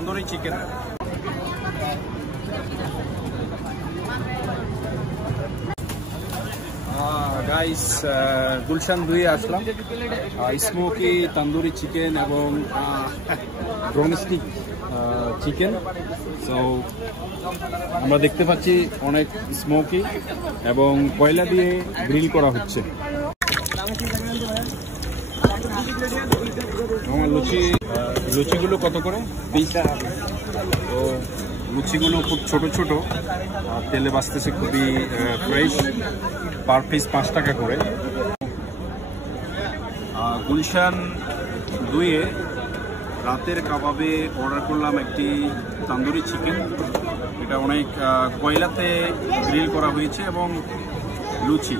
Tandoori chicken. Guys, Gulshan 2-এ আসলাম। Smoky tandoori chicken এবং drumstick chicken. So আমরা দেখতে পাচ্ছি অনেক স্মোকি এবং কয়লা দিয়ে গ্রিল করা হচ্ছে। আমার লুচিগুলো কত করে? 20 টাকা। তো লুচিগুলো খুব ছোট ছোট, তেলে ভাজতেছে, খুবই ফ্রেশ। পার পিস 5 টাকা করে। গুলশান 2-এ রাতের কাবাবে অর্ডার করলাম একটি তান্দুরি চিকেন। এটা অনেক কয়লাতে গ্রিল করা হয়েছে এবং লুচি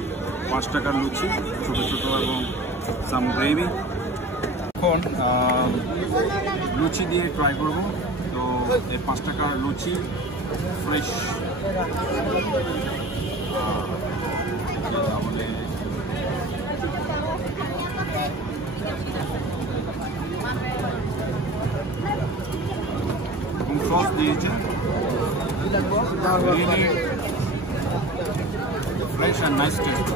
5 টাকার লুচি, ছোট ছোট এবং সাম গ্রেভি। এখন লুচি দিয়ে ট্রাই করব। তো এই 5 টাকার লুচি ফ্রেশ। তাহলে সস দিয়েছে, ফ্রেশ অ্যান্ড নাইস টেস্ট।